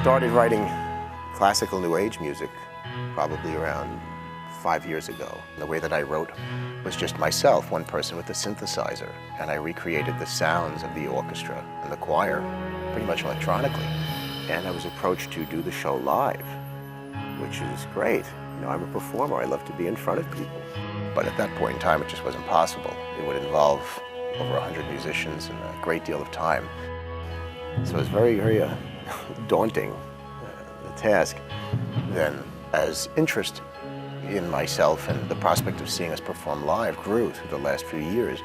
started writing classical New Age music probably around 5 years ago. The way that I wrote was just myself, one person with a synthesizer, and I recreated the sounds of the orchestra and the choir pretty much electronically. And I was approached to do the show live, which is great. You know, I'm a performer, I love to be in front of people. But at that point in time, it just wasn't possible. It would involve over 100 musicians and a great deal of time. So it was very, very daunting, the task. Then, as interest in myself and the prospect of seeing us perform live grew through the last few years,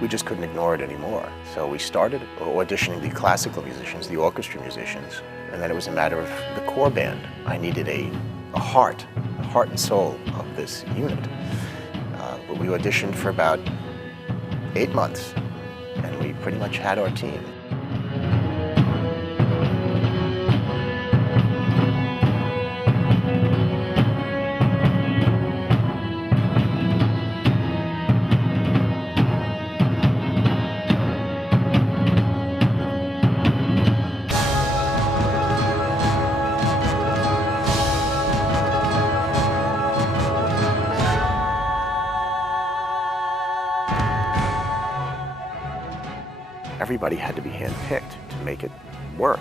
we just couldn't ignore it anymore. So we started auditioning the classical musicians, the orchestra musicians, and then it was a matter of the core band. I needed a heart and soul of this unit. But we auditioned for about 8 months, and we pretty much had our team. Everybody had to be handpicked to make it work.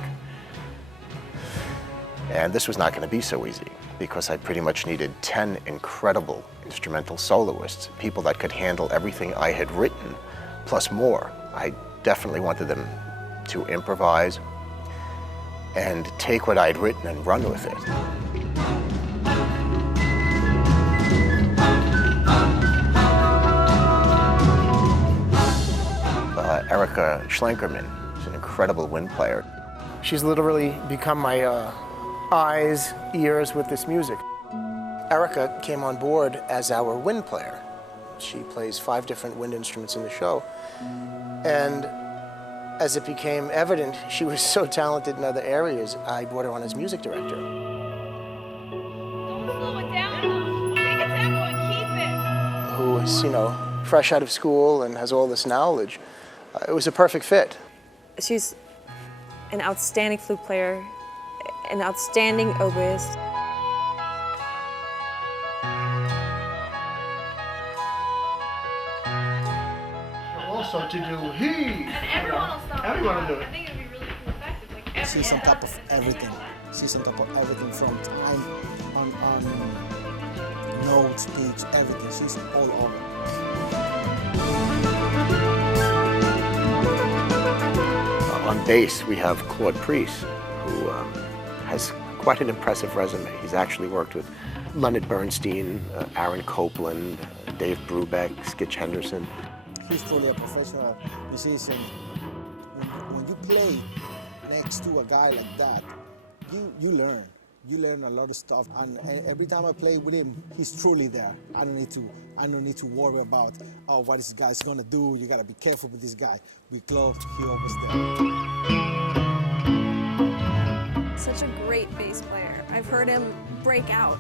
And this was not going to be so easy because I pretty much needed 10 incredible instrumental soloists, people that could handle everything I had written, plus more. I definitely wanted them to improvise and take what I'd written and run with it. Erica Schlenkerman is an incredible wind player. She's literally become my eyes, ears with this music. Erica came on board as our wind player. She plays 5 different wind instruments in the show. And as it became evident she was so talented in other areas, I brought her on as music director. Don't slow it down. Take a tempo and keep it. Who is, you know, fresh out of school and has all this knowledge. It was a perfect fit. She's an outstanding flute player, an outstanding oboist. Also to do he. And everyone will stop. Everyone will do it. I think it would be really effective. Like She's on top of everything. She's on top of everything from time, on notes, pitch, everything. She's all over. On bass, we have Claude Priest, who has quite an impressive resume. He's actually worked with Leonard Bernstein, Aaron Copland, Dave Brubeck, Skitch Henderson. He's truly a professional musician. When you play next to a guy like that, you learn. You learn a lot of stuff, and every time I play with him, he's truly there. I don't need to worry about, oh, what this guy's gonna do. You gotta be careful with this guy. With Claude, he always there. Such a great bass player. I've heard him break out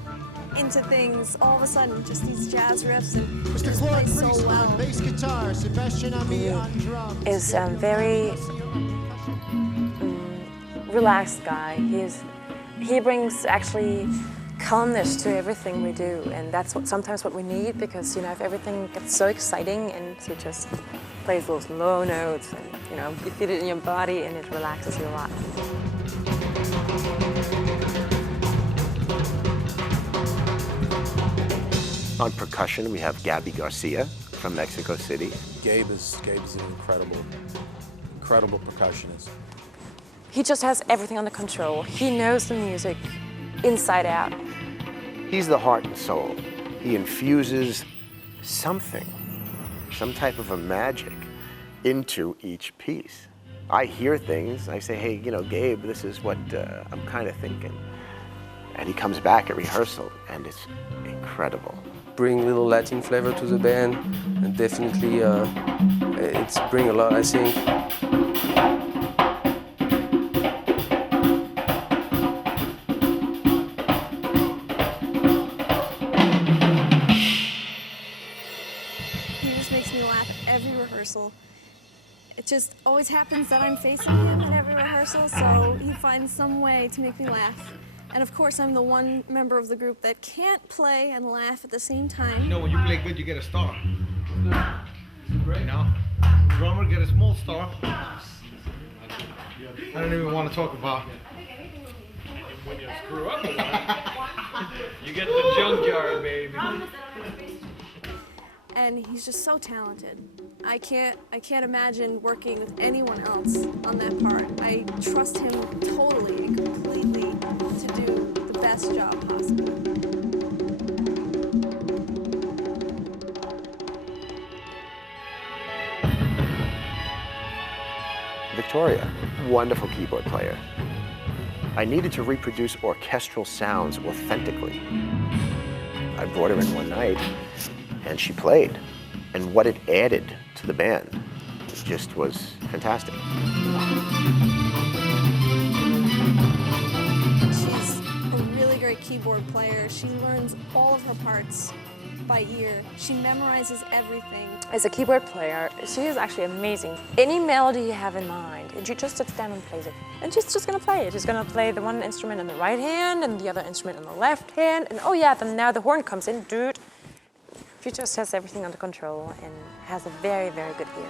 into things all of a sudden, just these jazz riffs, and Mr. just Claude plays so Priest well. on bass guitar, Sebastian Ami on drums. Is a very relaxed guy. He brings actually calmness to everything we do, and that's sometimes what we need, because you know, if everything gets so exciting and he just plays those low notes, and you know, you feel it in your body and it relaxes you a lot. On percussion, we have Gabby Garcia from Mexico City. Gabe is an incredible percussionist. He just has everything under control. He knows the music inside out. He's the heart and soul. He infuses something, some type of a magic into each piece. I hear things, I say, hey, you know, Gabe, this is what I'm kind of thinking. And he comes back at rehearsal, and it's incredible. Bring a little Latin flavor to the band, and definitely it's bring a lot, I think. He just makes me laugh at every rehearsal. It just always happens that I'm facing him, and in rehearsal, so he finds some way to make me laugh. And of course, I'm the one member of the group that can't play and laugh at the same time. You know, when you play good, you get a star. You know? Drummer get a small star. I don't even want to talk about. When you screw up a lot, you get the junkyard, baby. And he's just so talented. I can't imagine working with anyone else on that part. I trust him totally and completely to do the best job possible. Victoria, wonderful keyboard player. I needed to reproduce orchestral sounds authentically. I brought her in one night and she played. And what it added to the band just was fantastic. She's a really great keyboard player. She learns all of her parts by ear. She memorizes everything. As a keyboard player, she is actually amazing. Any melody you have in mind, and she just sits down and plays it. And she's just gonna play it. She's gonna play the one instrument in the right hand and the other instrument in the left hand. And oh yeah, then now the horn comes in, dude. She just has everything under control and has a very, very good ear.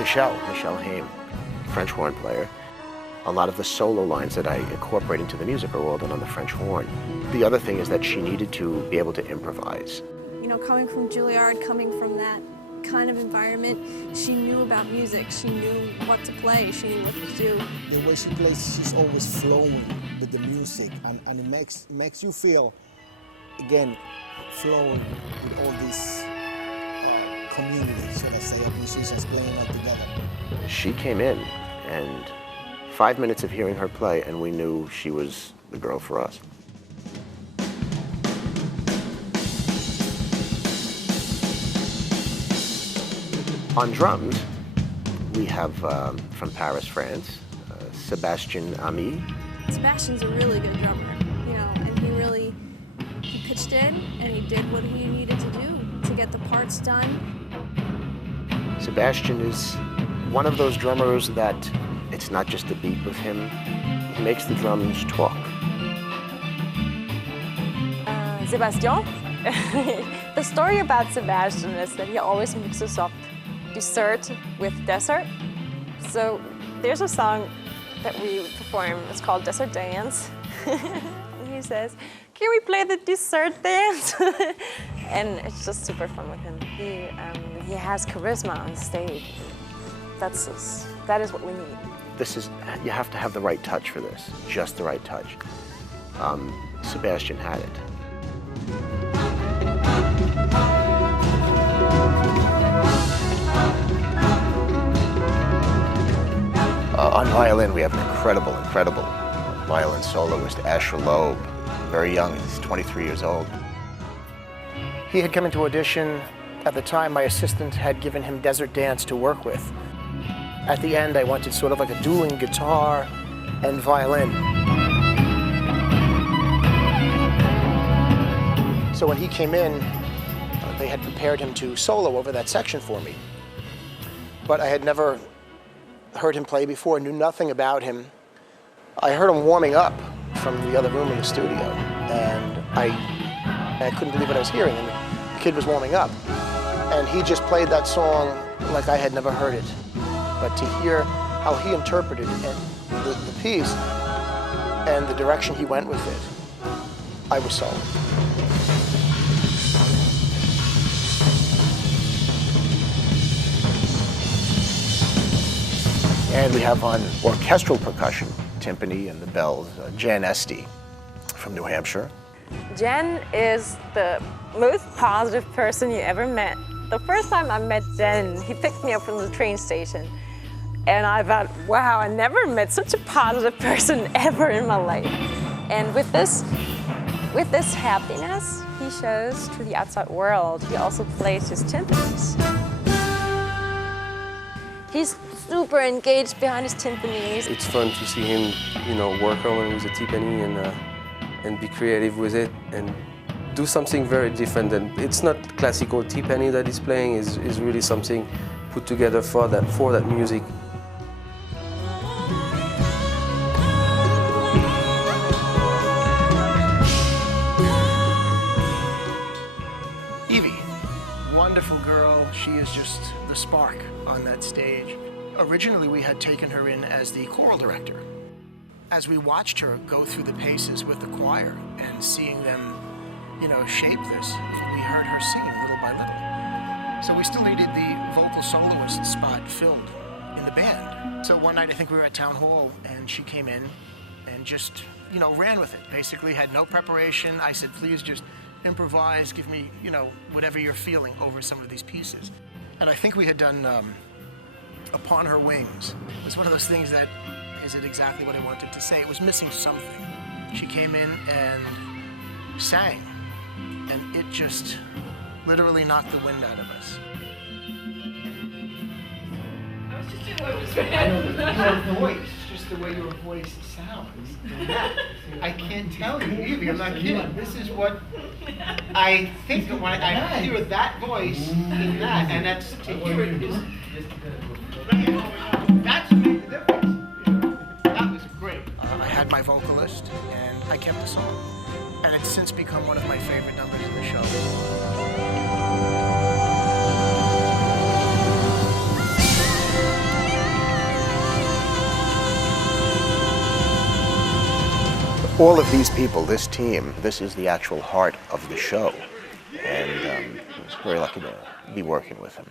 Michelle Haim, French horn player. A lot of the solo lines that I incorporate into the music are all done on the French horn. The other thing is that she needed to be able to improvise. You know, coming from Juilliard, coming from that kind of environment, she knew about music. She knew what to play. She knew what to do. The way she plays, she's always flowing with the music, and it makes you feel, again, flowing with all these community, should I say, of musicians playing all together. She came in, and 5 minutes of hearing her play, and we knew she was the girl for us. On drums, we have, from Paris, France, Sébastien Ami. Sebastian's a really good drummer, you know, and he pitched in and he did what he needed to do to get the parts done. Sebastian is one of those drummers that it's not just a beat with him. He makes the drums talk. Sebastian? The story about Sebastian is that he always mixes up dessert with desert. So there's a song that we perform, it's called Desert Dance. And he says, can we play the dessert dance? And it's just super fun with him. He has charisma on stage. That is what we need. You have to have the right touch for this, just the right touch. Sebastian had it. On violin, we have an incredible violin soloist, Asher Loeb, very young, he's 23 years old. He had come into audition. At the time, my assistant had given him Desert Dance to work with. At the end, I wanted sort of like a dueling guitar and violin. So when he came in, they had prepared him to solo over that section for me. But I had never heard him play before, knew nothing about him. I heard him warming up from the other room in the studio, and I couldn't believe what I was hearing. And the kid was warming up, and he just played that song like I had never heard it. But to hear how he interpreted the piece and the direction he went with it, I was sold. And we have on orchestral percussion, timpani and the bells, Jan Esty from New Hampshire. Jen is the most positive person you ever met. The first time I met Jen, he picked me up from the train station. And I thought, wow, I never met such a positive person ever in my life. And with this happiness he shows to the outside world, he also plays his timpanis. He's super engaged behind his timpanis. It's fun to see him, work on with the timpani and be creative with it and do something very different. And it's not classical T-penny that he's playing, is really something put together for that music. Evie, wonderful girl. She is just the spark on that stage. Originally, we had taken her in as the choral director. As we watched her go through the paces with the choir and seeing them, shape this, we heard her singing little by little. So we still needed the vocal soloist spot filmed in the band. So one night, I think we were at Town Hall, and she came in and just, ran with it. Basically had no preparation. I said, please just improvise, give me, whatever you're feeling over some of these pieces. And I think we had done Upon Her Wings. It was one of those things that, is it exactly what I wanted to say? It was missing something. She came in and sang, and it just literally knocked the wind out of us. I know your voice, just the way your voice sounds. I can't tell you, Evie, I'm not kidding. This is what I think of when I hear that voice in that, and that's to hear it is. That's what made the difference. That was great. I had my vocalist, and I kept the song. And it's since become one of my favorite numbers in the show. All of these people, this team, this is the actual heart of the show. And I was very lucky to be working with them.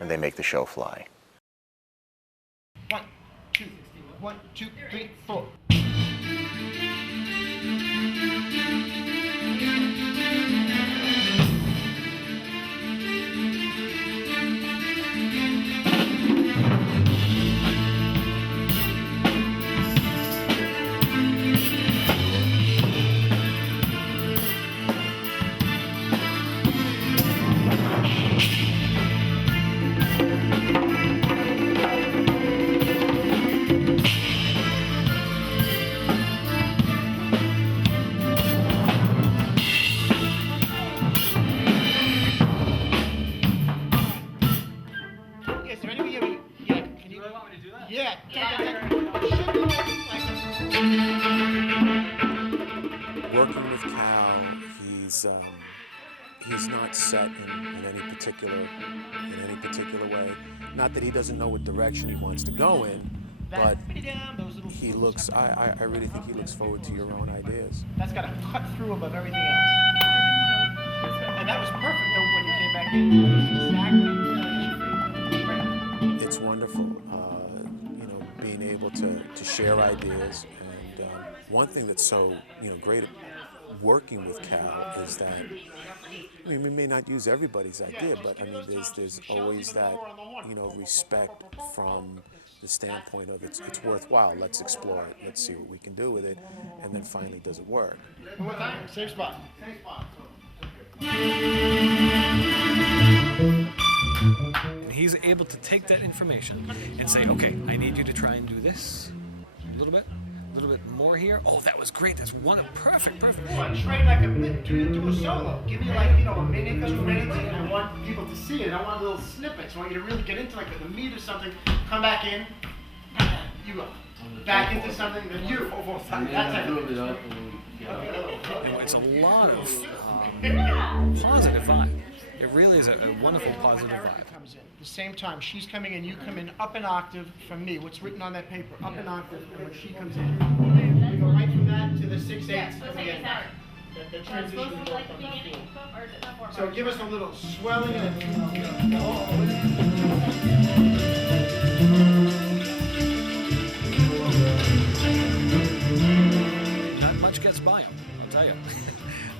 And they make the show fly. 1, 2, 3, 4. Working with Cal, he's not set in any particular way. Not that he doesn't know what direction he wants to go in, but he looks. I really think he looks forward to your own ideas. That's got to cut through above everything else. And that was perfect though when you came back in. Exactly. It's wonderful, being able to share ideas. And one thing that's so great working with Cal is that we may not use everybody's idea, but there's always that respect from the standpoint of it's worthwhile. Let's explore it. Let's see what we can do with it, and then finally, does it work? One more time. Same spot. And he's able to take that information and say, okay, I need you to try and do this a little bit more here. Oh, that was great. That's perfect. Trade like a minute, do a solo. Give me a minute, 2 minutes, and I want people to see it. I want little snippets. I want you to really get into the meat of something. Come back in, you go. Back into something, then you. That type of thing. It's a lot of positive vibe. It really is a wonderful positive vibe. Comes in. At the same time, she's coming in, you come in up an octave from me. What's written on that paper? Up an octave, and when she comes in, we go right from that to the 6/8 coming in. The transition is like the beginning, or is it not? So give us a little swelling and Not much gets by him, I'll tell you.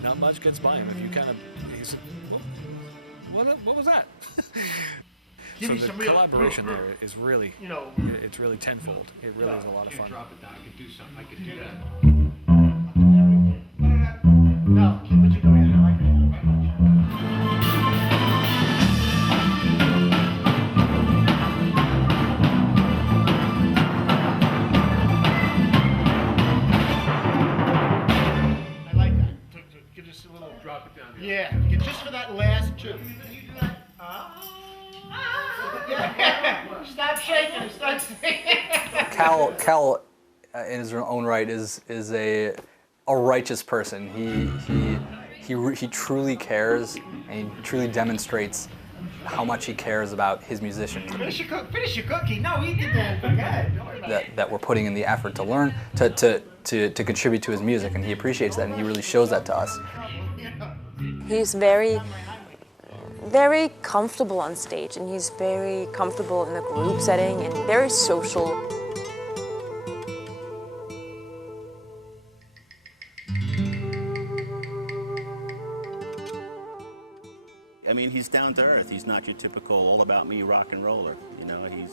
Not much gets by him if you kind of. What was that? So the collaboration there is really, it's really tenfold. It really is a lot of fun. Drop it down. I could do something. I could do that. No, keep what you're doing. I like that. I like that. Give us a little drop it. Stop shaking. Start singing. Cal, in his own right, is a righteous person. He truly cares, and he truly demonstrates how much he cares about his musicians. Finish your cookie. No, he did that. Forget. Don't worry about it. That we're putting in the effort to learn, to contribute to his music, and he appreciates that, and he really shows that to us. He's very, very comfortable on stage, and he's very comfortable in a group setting and very social. I mean, he's down to earth. He's not your typical all-about-me rock and roller. You know, he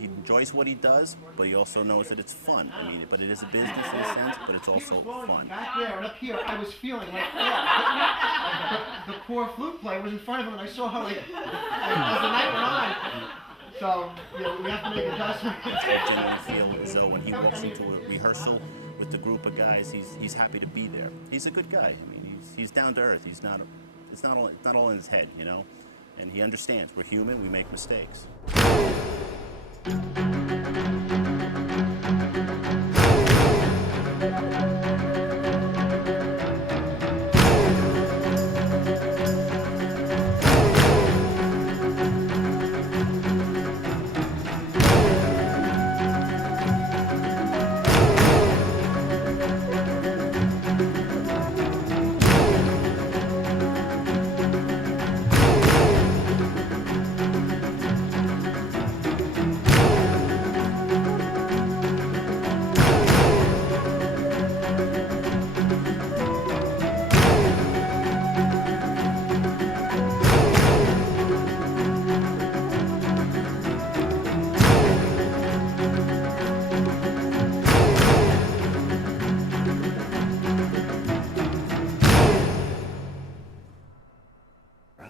enjoys what he does, but he also knows that it's fun. I mean, but it is a business in a sense, but it's also fun. Back there and up here, I was feeling like the poor flute player was in front of him, and I saw how like as the night went on. So we have to make adjustments. I genuinely feel as though when he walks into a rehearsal with the group of guys, he's happy to be there. He's a good guy. I mean, he's down to earth. He's not. It's not all in his head, you know, and he understands. We're human. We make mistakes.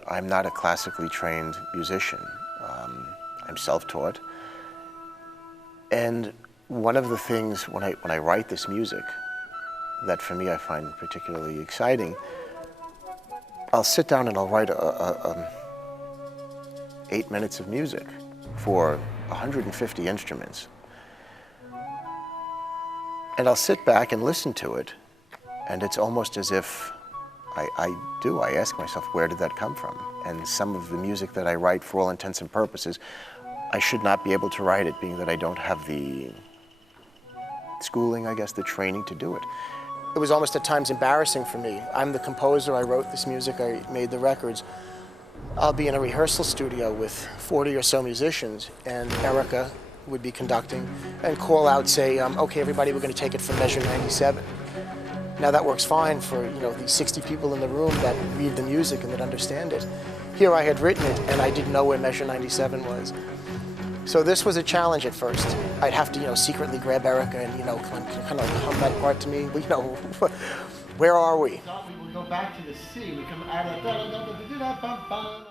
I'm not a classically trained musician. I'm self-taught. And one of the things when I write this music that for me I find particularly exciting, I'll sit down and I'll write 8 minutes of music for 150 instruments. And I'll sit back and listen to it, and it's almost as if I ask myself, where did that come from? And some of the music that I write, for all intents and purposes, I should not be able to write it, being that I don't have the schooling, I guess, the training to do it. It was almost at times embarrassing for me. I'm the composer, I wrote this music, I made the records. I'll be in a rehearsal studio with 40 or so musicians, and Erica would be conducting, and call out, say, okay, everybody, we're going to take it from measure 97. Now that works fine for these 60 people in the room that read the music and that understand it. Here I had written it and I didn't know where measure 97 was. So this was a challenge at first. I'd have to secretly grab Erica and kind of hum that part to me. Where are we? We would go back to the C. We come out of da-da-da-da-da-da-da-bum-bum.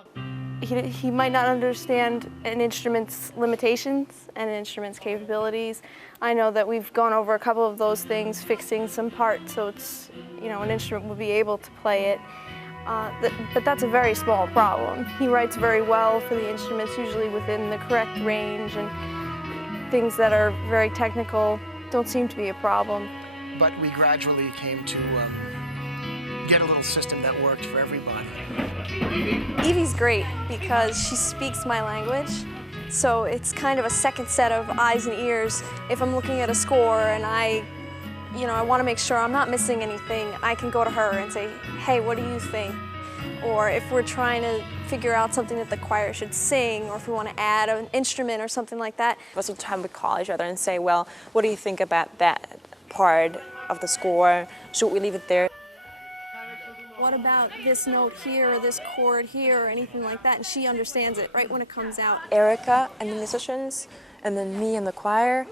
He might not understand an instrument's limitations and an instrument's capabilities. I know that we've gone over a couple of those things, fixing some parts so it's, an instrument will be able to play it. But that's a very small problem. He writes very well for the instruments, usually within the correct range, and things that are very technical don't seem to be a problem. But we gradually came to get a little system that worked for everybody. Evie's great because she speaks my language, so it's kind of a second set of eyes and ears. If I'm looking at a score and I want to make sure I'm not missing anything, I can go to her and say, hey, what do you think? Or if we're trying to figure out something that the choir should sing, or if we want to add an instrument or something like that. Most of the time we call each other and say, well, what do you think about that part of the score? Should we leave it there? What about this note here or this chord here or anything like that? And she understands it right when it comes out. Erica and the musicians, and then me and the choir,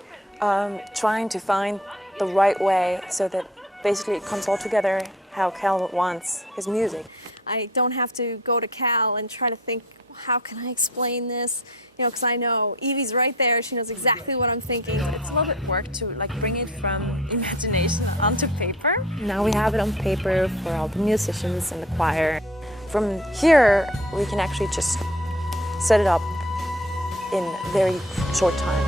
trying to find the right way so that basically it comes all together how Cal wants his music. I don't have to go to Cal and try to think, how can I explain this? Because I know Evie's right there. She knows exactly what I'm thinking. It's a little bit work to bring it from imagination onto paper. Now we have it on paper for all the musicians and the choir. From here, we can actually just set it up in very short time.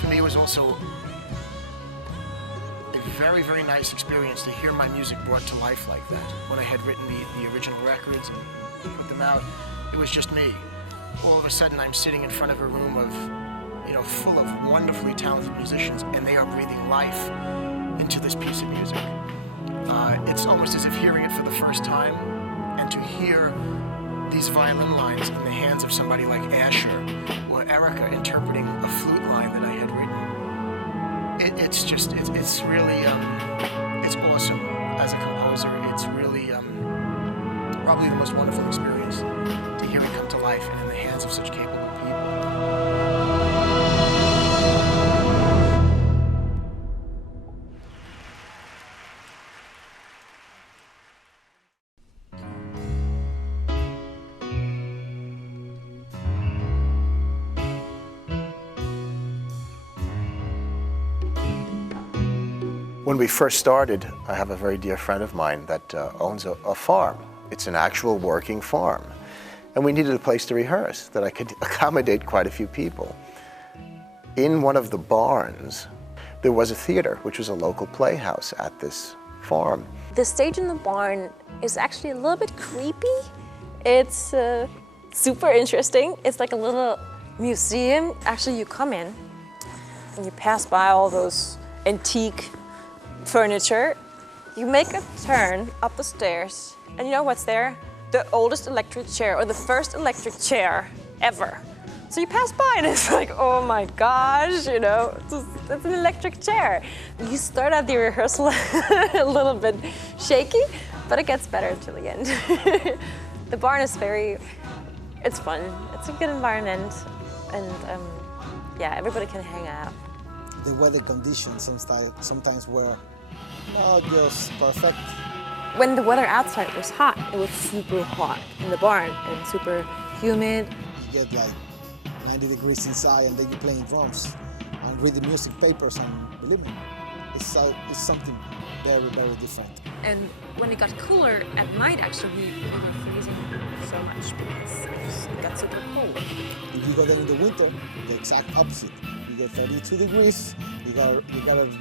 For me, it was also a very, very nice experience to hear my music brought to life like that. When I had written the original records and put them out, it was just me. All of a sudden, I'm sitting in front of a room of, full of wonderfully talented musicians, and they are breathing life into this piece of music. It's almost as if hearing it for the first time, and to hear these violin lines in the hands of somebody like Asher or Erica interpreting a flute line that I had written. It's really, it's awesome as a composer. It's really probably the most wonderful experience to hear it come to life and in the hands of such capable people. When we first started, I have a very dear friend of mine that owns a farm. It's an actual working farm. And we needed a place to rehearse that I could accommodate quite a few people. In one of the barns, there was a theater, which was a local playhouse at this farm. The stage in the barn is actually a little bit creepy. It's super interesting. It's like a little museum. Actually, you come in and you pass by all those antique furniture. You make a turn up the stairs, and you know what's there? The oldest electric chair, or the first electric chair ever. So you pass by and it's like, oh my gosh, it's an electric chair. You start at the rehearsal a little bit shaky, but it gets better until the end. The barn is it's fun. It's a good environment, and yeah, everybody can hang out. The weather conditions sometimes were not just perfect. When the weather outside was hot, it was super hot in the barn and super humid. You get like 90 degrees inside, and then you're playing drums and read the music papers, and believe me, it's something very, very different. And when it got cooler at night, actually, we were freezing so much because it got super cold. If you go there in the winter, the exact opposite. You get 32 degrees, you gotta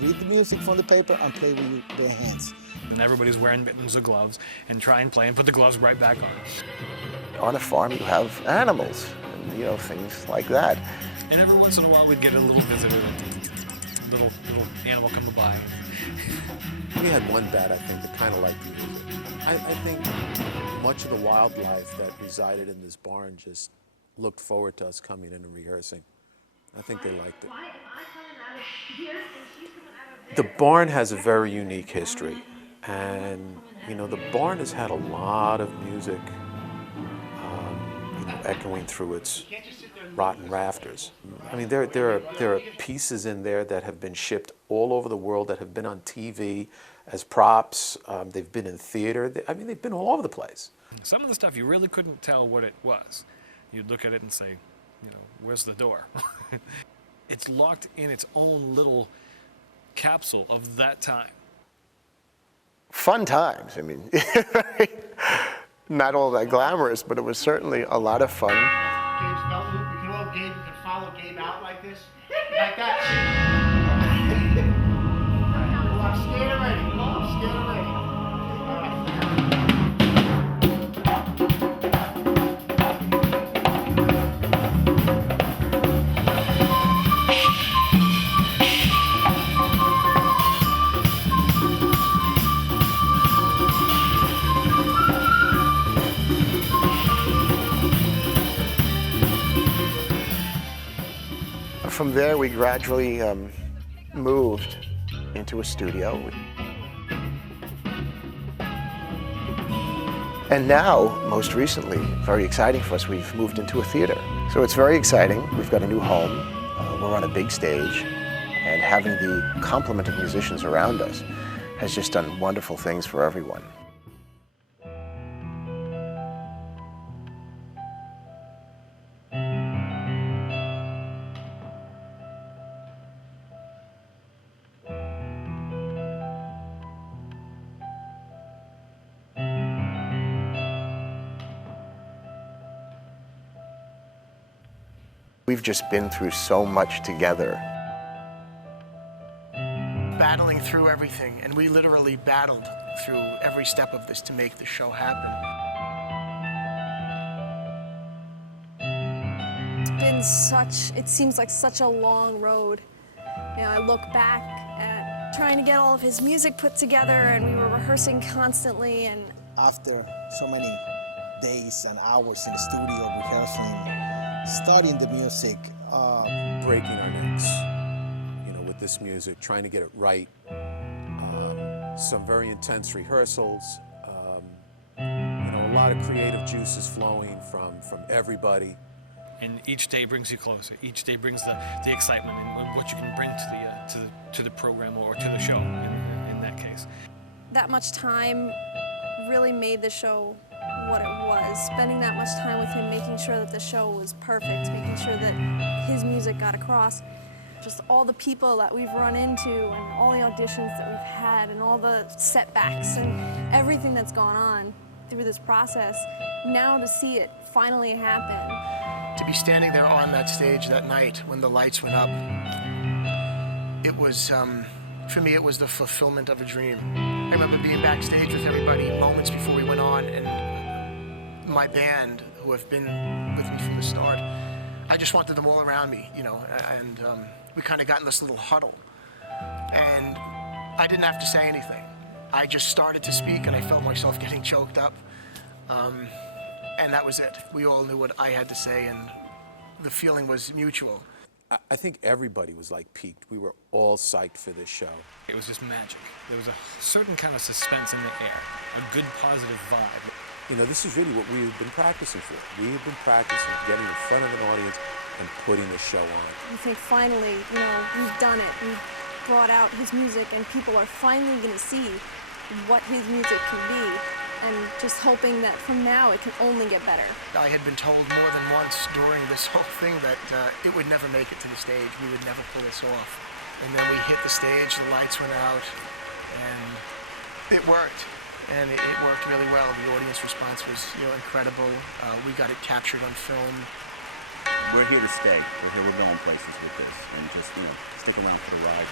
read the music from the paper and play with your bare hands. And everybody's wearing mittens or gloves and try and play and put the gloves right back on. On a farm, you have animals, and, things like that. And every once in a while, we'd get a little visitor, little animal come by. We had one bat, I think, that kind of liked the music. I think much of the wildlife that resided in this barn just looked forward to us coming in and rehearsing. I think they liked it. The barn has a very unique history, and the barn has had a lot of music echoing through its rotten rafters. I mean, there are pieces in there that have been shipped all over the world, that have been on TV as props. They've been in theater. They've been all over the place. Some of the stuff you really couldn't tell what it was. You'd look at it and say, where's the door? It's locked in its own little capsule of that time. Fun times. I mean, not all that glamorous, but it was certainly a lot of fun. Gabe's belt loop. You can follow Gabe out like this, like that. Well, I'm scared already. I'm scared already. All right. From there, we gradually moved into a studio. And now, most recently, very exciting for us, we've moved into a theater. So it's very exciting. We've got a new home. We're on a big stage. And having the complement of musicians around us has just done wonderful things for everyone. We've just been through so much together. Battling through everything, and we literally battled through every step of this to make the show happen. It's been it seems like such a long road. You know, I look back at trying to get all of his music put together, and we were rehearsing constantly, and after so many days and hours in the studio rehearsing, studying the music, breaking our necks, you know, with this music, trying to get it right. Some very intense rehearsals. You know, a lot of creative juices flowing from everybody. And each day brings you closer. Each day brings the excitement and what you can bring to the program or to the show in that case. that much time really made the show what it was. Spending that much time with him, making sure that the show was perfect, making sure that his music got across. Just all the people that we've run into and all the auditions that we've had and all the setbacks and everything that's gone on through this process, now to see it finally happen. To be standing there on that stage that night when the lights went up, it was, for me, it was the fulfillment of a dream. I remember being backstage with everybody moments before we went on, and my band, who have been with me from the start, I just wanted them all around me, you know, and we kind of got in this little huddle. And I didn't have to say anything. I just started to speak, and I felt myself getting choked up. And that was it. We all knew what I had to say, and the feeling was mutual. I think everybody was like peaked. We were all psyched for this show. It was just magic. There was a certain kind of suspense in the air, a good positive vibe. You know, this is really what we have been practicing for. We have been practicing getting in front of an audience and putting the show on. I think finally, you know, we've done it. We've brought out his music, and people are finally going to see what his music can be, and just hoping that from now it can only get better. I had been told more than once during this whole thing that it would never make it to the stage. We would never pull this off. And then we hit the stage, the lights went out, and it worked. And it worked really well. The audience response was, you know, incredible. We got it captured on film. We're here to stay. We're going places with this, and just, you know, stick around for the ride.